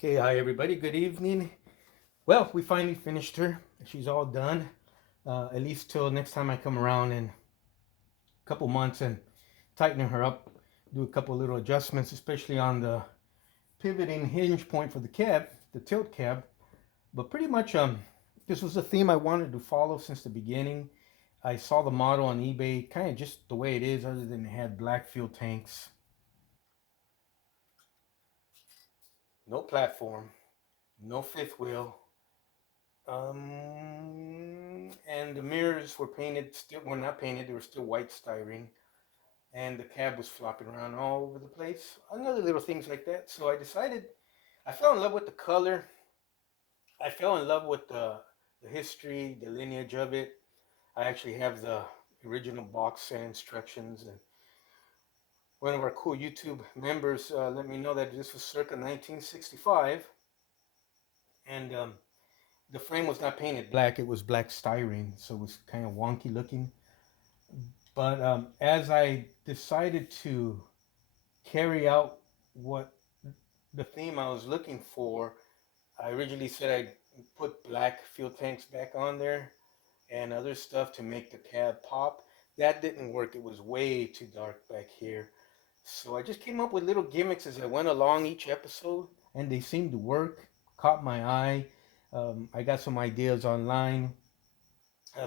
Okay, hi everybody. Good evening. Well, we finally finished her. She's all done. At least till next time I come around in a couple months and tighten her up. Do a couple little adjustments, especially on the pivoting hinge point for the cab, the tilt cab. But pretty much, this was a theme I wanted to follow since the beginning. I saw the model on eBay, kind of just the way it is, other than it had black fuel tanks, no platform, no fifth wheel. And the mirrors were painted, still, well, not painted, they were still white styrene. And the cab was flopping around all over the place. Another little things like that. So I decided, I fell in love with the color. I fell in love with the history, the lineage of it. I actually have the original box set instructions. And one of our cool YouTube members let me know that this was circa 1965. And the frame was not painted black, it was black styrene. So it was kind of wonky looking. But as I decided to carry out what the theme I was looking for, I originally said I'd put black fuel tanks back on there and other stuff to make the cab pop. That didn't work. It was way too dark back here. So I just came up with little gimmicks as I went along each episode, and they seemed to work, caught my eye. I got some ideas online.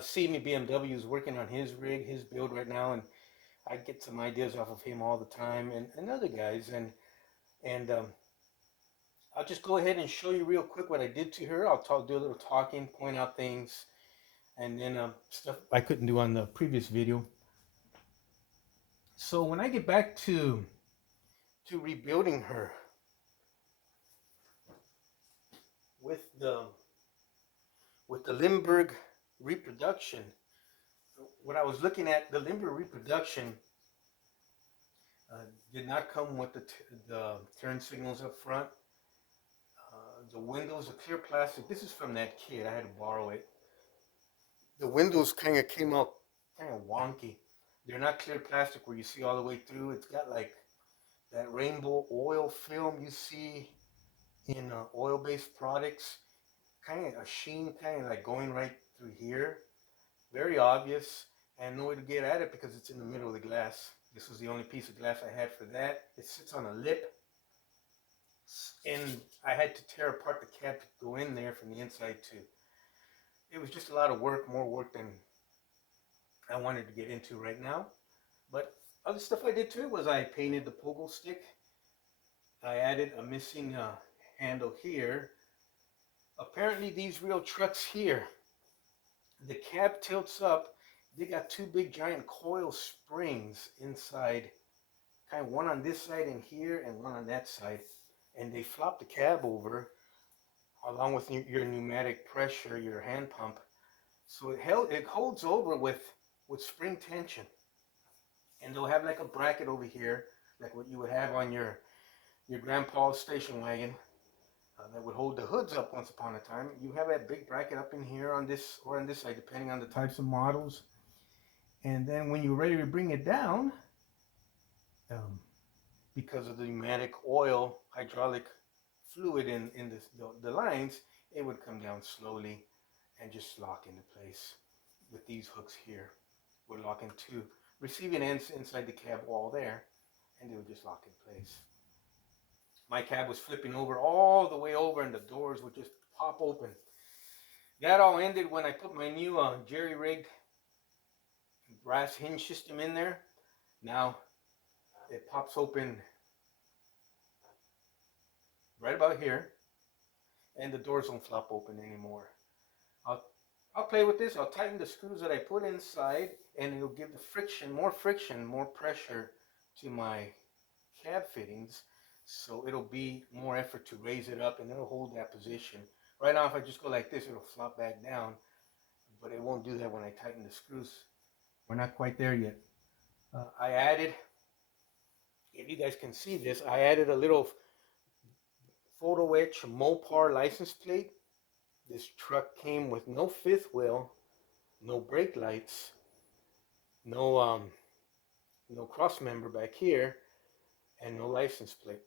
See me BMW is working on his rig, his build right now, and I get some ideas off of him all the time, and other guys, and I'll just go ahead and show you real quick what I did to her. I'll do a little talking, point out things, and then stuff I couldn't do on the previous video. So when I get back to rebuilding her with the Limburg reproduction, what I was looking at, the Limburg reproduction did not come with the turn signals up front. The windows are clear plastic. This is from that kit. I had to borrow it. The windows kind of came out kind of wonky. They're not clear plastic where you see all the way through. It's got like that rainbow oil film you see in oil-based products. Kind of a sheen, kind of like going right through here. Very obvious, and no way to get at it because it's in the middle of the glass. This was the only piece of glass I had for that. It sits on a lip, and I had to tear apart the cab to go in there from the inside too. It was just a lot of work, more work than I wanted to get into right now. But other stuff I did too was I painted the Pogo Stick. I added a missing handle here. Apparently these real trucks here, the cab tilts up. They got two big giant coil springs inside, kind of one on this side and here and one on that side. And they flop the cab over along with your pneumatic pressure, your hand pump. So it holds over with spring tension. And they'll have like a bracket over here, like what you would have on your grandpa's station wagon, that would hold the hoods up once upon a time. You have that big bracket up in here on this or on this side, depending on the types of models. And then when you're ready to bring it down, um, because of the pneumatic oil, hydraulic fluid in the lines, it would come down slowly and just lock into place. With these hooks here, would lock into receiving ends inside the cab wall there, and they would just lock in place. My cab was flipping over all the way over, and the doors would just pop open. That all ended when I put my new jerry-rigged brass hinge system in there. Now it pops open right about here, and the doors don't flop open anymore. I'll I'll play with this. I'll tighten the screws that I put inside, and it'll give the friction, more pressure to my cab fittings. So it'll be more effort to raise it up, and it'll hold that position. Right now, if I just go like this, it'll flop back down, but it won't do that when I tighten the screws. We're not quite there yet. I added, if you guys can see this, I added a little photo etch Mopar license plate. This truck came with no fifth wheel, no brake lights, no cross member back here, and no license plate.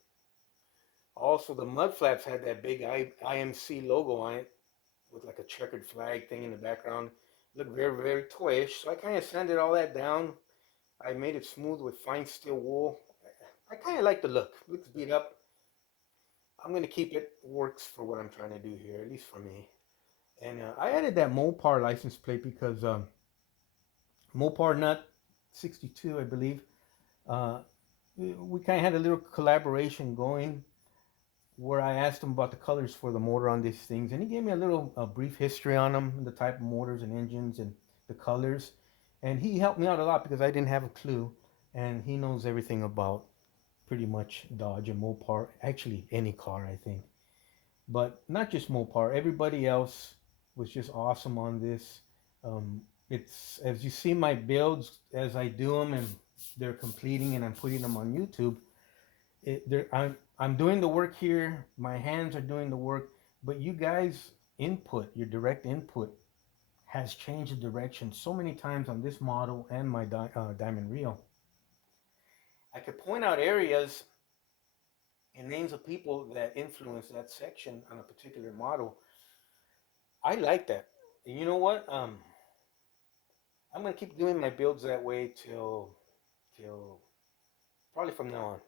Also, the mud flaps had that big IMC logo on it with like a checkered flag thing in the background. Looked very, very toyish. So I kind of sanded all that down. I made it smooth with fine steel wool. I kind of like the look. Looks beat up. I'm going to keep it. Works for what I'm trying to do here, at least for me. And I added that Mopar license plate because Mopar Nut 62, I believe, uh, we kind of had a little collaboration going where I asked him about the colors for the motor on these things, and he gave me a little brief history on them, the type of motors and engines and the colors, and he helped me out a lot because I didn't have a clue, and he knows everything about pretty much Dodge and Mopar, actually any car I think, but not just Mopar. Everybody else was just awesome on this. It's as you see my builds as I do them and they're completing and I'm putting them on YouTube. I'm doing the work here. My hands are doing the work, but you guys input, your direct input has changed the direction so many times on this model and my diamond reel. I could point out areas and names of people that influence that section on a particular model. I like that. And you know what? I'm gonna keep doing my builds that way till probably from now on.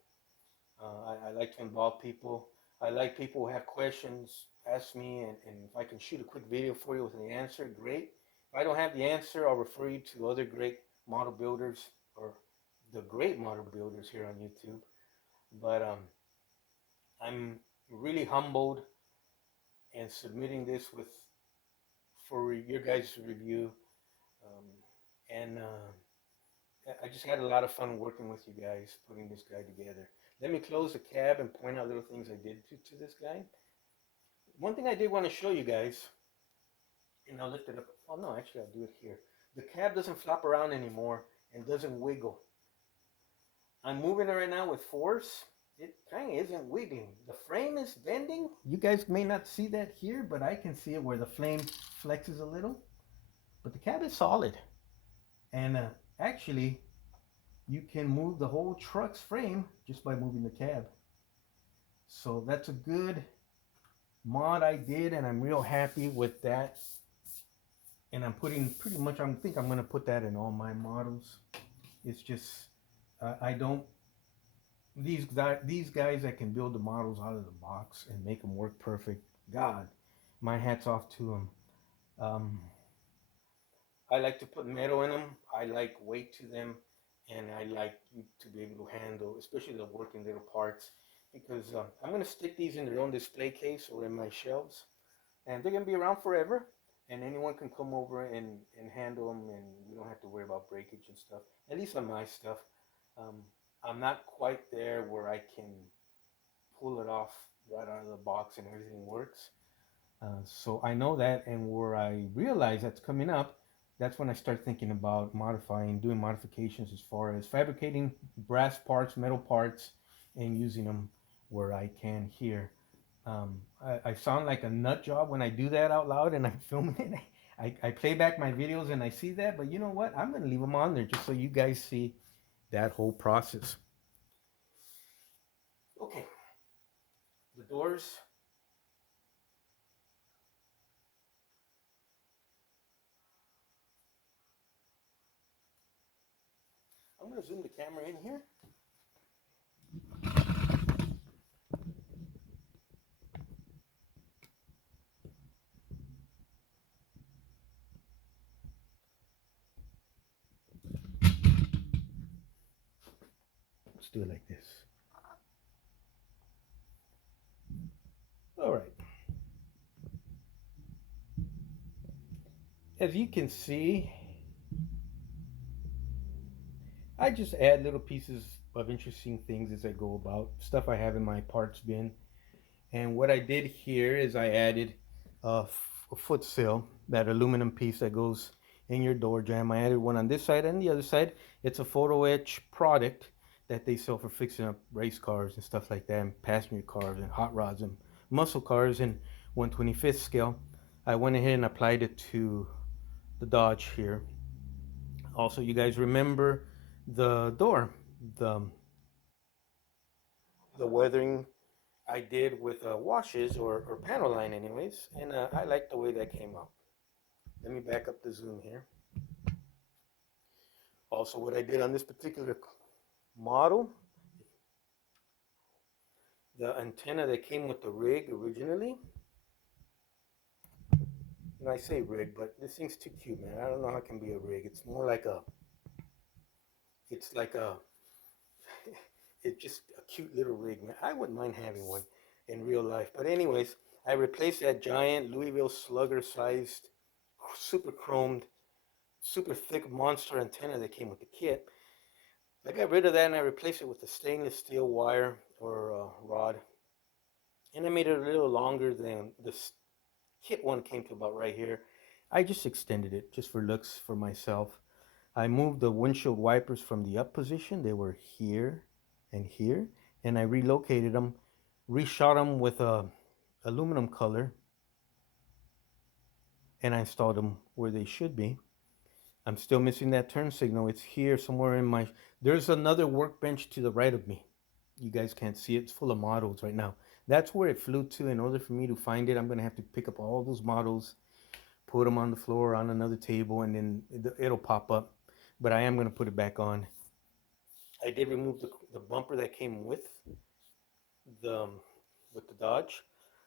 I like to involve people. I like people who have questions, ask me, and if I can shoot a quick video for you with an answer, great. If I don't have the answer, I'll refer you to other great model builders or the great model builders here on YouTube. But I'm really humbled and submitting this with for your guys' review. Um, and I just had a lot of fun working with you guys, putting this guy together. Let me close the cab and point out little things I did to this guy. One thing I did want to show you guys, and I'll lift it up. Oh no, actually I'll do it here. The cab doesn't flop around anymore and doesn't wiggle. I'm moving it right now with force. It kind of isn't wiggling. The frame is bending. You guys may not see that here, but I can see it where the flame flexes a little. But the cab is solid. And actually, you can move the whole truck's frame just by moving the cab. So that's a good mod I did, and I'm real happy with that. And I'm putting pretty much, I think I'm going to put that in all my models. It's just, I don't, these guys that can build the models out of the box and make them work perfect, God, my hat's off to them. I like to put metal in them. I like weight to them, and I like you to be able to handle, especially the working little parts, because I'm going to stick these in their own display case or in my shelves, and they're going to be around forever, and anyone can come over and handle them, and we don't have to worry about breakage and stuff, at least on my stuff. Um, I'm not quite there where I can pull it off right out of the box and everything works. So I know that, and where I realize that's coming up, that's when I start thinking about modifying, doing modifications as far as fabricating brass parts, metal parts, and using them where I can here. I sound like a nut job when I do that out loud and I'm filming it. I play back my videos and I see that, but you know what? I'm going to leave them on there just so you guys see that whole process. Okay, the doors. I'm going to zoom the camera in here. Let's do it like this. All right. As you can see, I just add little pieces of interesting things as I go about, stuff I have in my parts bin. And what I did here is I added a foot sill, that aluminum piece that goes in your door jamb. I added one on this side and the other side. It's a photo etch product that they sell for fixing up race cars and stuff like that, and passenger cars and hot rods and muscle cars in 1/25th scale. I went ahead and applied it to the Dodge here. Also, you guys remember the door, the weathering I did with washes or panel line anyways, and I like the way that came out. Let me back up the zoom here. Also, what I did on this particular model, the antenna that came with the rig originally, and I say rig, but this thing's too cute, man. I don't know how it can be a rig. It's more like it's like a, it's just a cute little rig, man. I wouldn't mind having one in real life. But anyways, I replaced that giant Louisville Slugger sized, super chromed, super thick monster antenna that came with the kit. I got rid of that and I replaced it with a stainless steel wire or rod. And I made it a little longer than the kit one came to about right here. I just extended it just for looks for myself. I moved the windshield wipers from the up position. They were here and here. And I relocated them, reshot them with a aluminum color, and I installed them where they should be. I'm still missing that turn signal. It's here somewhere in my... There's another workbench to the right of me. You guys can't see it. It's full of models right now. That's where it flew to. In order for me to find it, I'm going to have to pick up all those models, put them on the floor on another table, and then it'll pop up. But I am going to put it back on. I did remove the bumper that came the with the Dodge.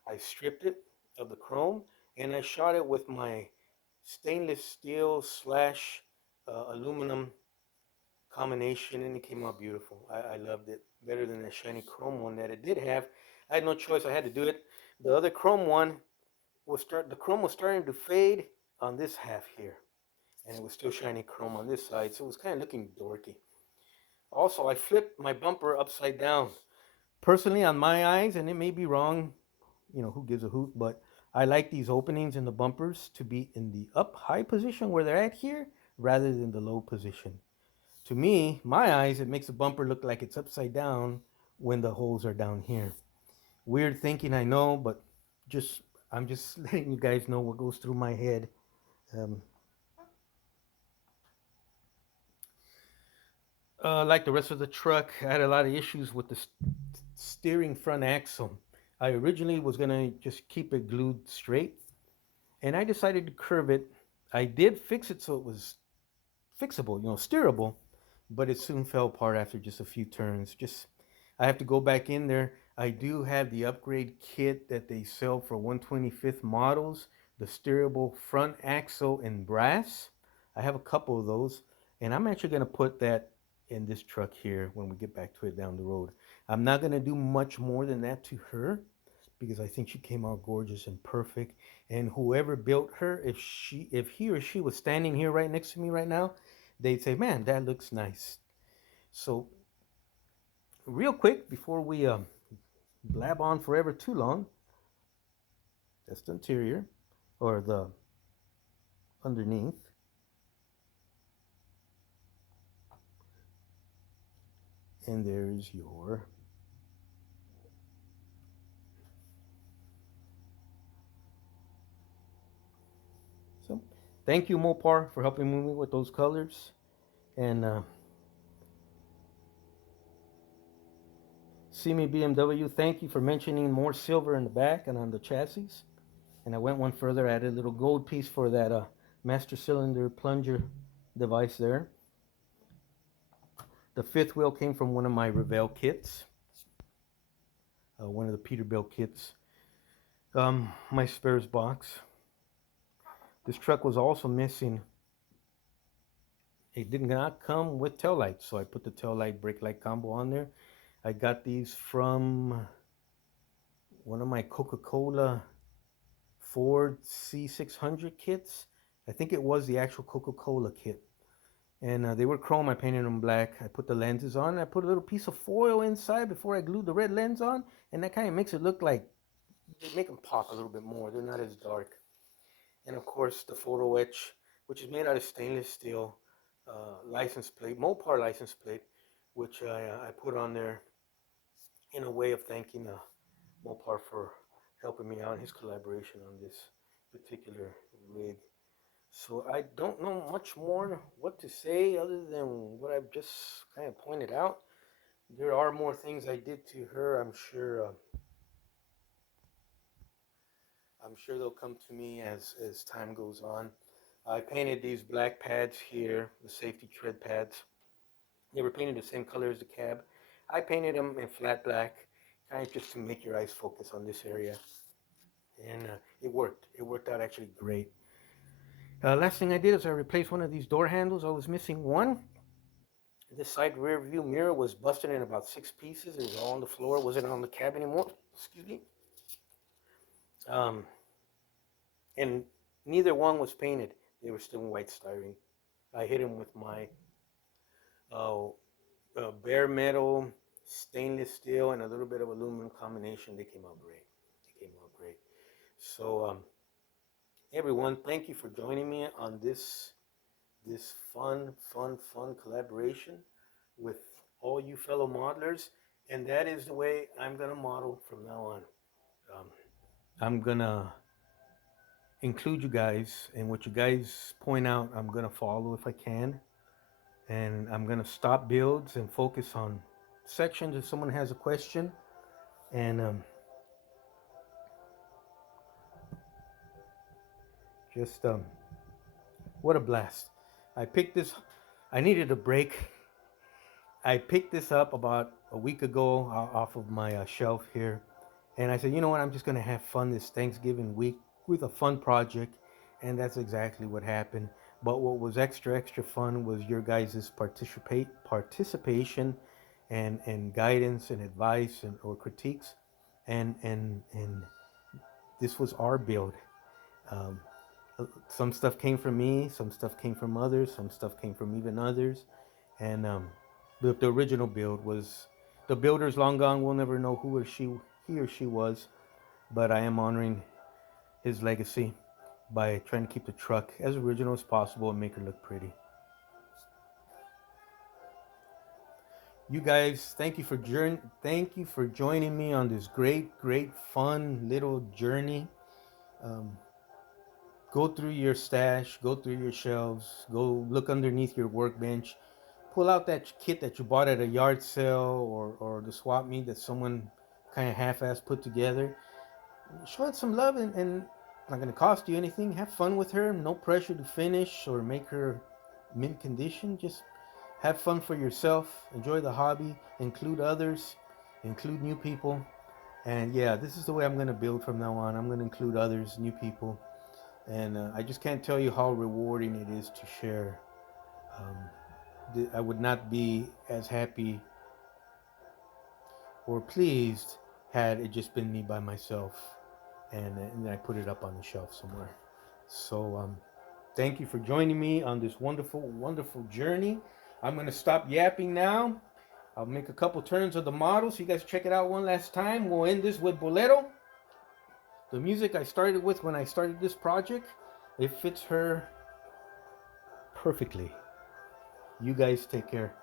I stripped it of the chrome, and I shot it with my stainless steel slash aluminum combination, and it came out beautiful. I loved it better than the shiny chrome one that it did have. I had no choice. I had to do it. The other chrome one the chrome was starting to fade on this half here, and it was still shiny chrome on this side, so it was kind of looking dorky. Also, I flipped my bumper upside down. Personally, on my eyes, and it may be wrong, who gives a hoot, but I like these openings in the bumpers to be in the up high position where they're at here rather than the low position. To me, my eyes, it makes the bumper look like it's upside down when the holes are down here. Weird thinking, I know, but I'm just letting you guys know what goes through my head. Um, like the rest of the truck, I had a lot of issues with the steering front axle. I originally was gonna just keep it glued straight, and I decided to curve it. I did fix it so it was fixable, steerable, but it soon fell apart after just a few turns. I have to go back in there. I do have the upgrade kit that they sell for 125th models, the steerable front axle in brass. I have a couple of those, and I'm actually going to put that in this truck here when we get back to it down the road. I'm not going to do much more than that to her because I think she came out gorgeous and perfect. And whoever built her, if he or she was standing here right next to me right now, they'd say, "Man, that looks nice." So, real quick before we blab on forever too long, that's the interior or the underneath. And there's your so. Thank you, Mopar, for helping me with those colors. And See Me BMW, thank you for mentioning more silver in the back and on the chassis. And I went one further, added a little gold piece for that master cylinder plunger device there. The fifth wheel came from one of my Revell kits, one of the Peterbilt kits. My spares box. This truck was also missing. It did not come with tail lights, so I put the tail light brake light combo on there. I got these from one of my Coca-Cola Ford C600 kits. I think it was the actual Coca-Cola kit. And they were chrome. I painted them black. I put the lenses on. I put a little piece of foil inside before I glued the red lens on. And that kind of makes it look like, they make them pop a little bit more. They're not as dark. And of course, the photo etch, which is made out of stainless steel license plate, Mopar license plate, which I put on there in a way of thanking Mopar for helping me out in his collaboration on this particular rig. So I don't know much more what to say other than what I've just kind of pointed out. There are more things I did to her, I'm sure. I'm sure they'll come to me as time goes on. I painted these black pads here, the safety tread pads. They were painted the same color as the cab. I painted them in flat black, kind of just to make your eyes focus on this area. And it worked. It worked out actually great. Last thing I did is I replaced one of these door handles. I was missing one. This side rear view mirror was busted in about 6 pieces. It was all on the floor. It wasn't on the cab anymore. Excuse me. Um, and neither one was painted. They were still in white styrene. I hit them with my uh, bare metal, stainless steel, and a little bit of aluminum combination. They came out great. They came out great. So, everyone, thank you for joining me on this fun collaboration with all you fellow modelers. And that is the way I'm gonna model from now on. I'm gonna include you guys, and what you guys point out, I'm gonna follow if I can. And I'm gonna stop builds and focus on sections if someone has a question. And just what a blast. I picked this, I needed a break. I picked this up about a week ago off of my shelf here. And I said, you know what, I'm just gonna have fun this Thanksgiving week with a fun project. And that's exactly what happened. But what was extra fun was your guys' participation and guidance and advice or critiques. And this was our build. Um, some stuff came from me, some stuff came from others, some stuff came from even others. And the original build was, the builder's long gone. We'll never know he or she was, but I am honoring his legacy by trying to keep the truck as original as possible and make her look pretty. You guys, thank you for joining me on this great fun little journey. Go through your stash, go through your shelves, go look underneath your workbench, pull out that kit that you bought at a yard sale or the swap meet that someone kind of half-ass put together. Show it some love, and it's not going to cost you anything. Have fun with her. No pressure to finish or make her mint condition. Just have fun for yourself. Enjoy the hobby. Include others. Include new people. And yeah, this is the way I'm going to build from now on. I'm going to include others, new people. And I just can't tell you how rewarding it is to share. I would not be as happy or pleased had it just been me by myself. And then I put it up on the shelf somewhere. So thank you for joining me on this wonderful journey. I'm going to stop yapping now. I'll make a couple turns of the model so you guys check it out one last time. We'll end this with Bolero, the music I started with when I started this project. It fits her perfectly. You guys take care.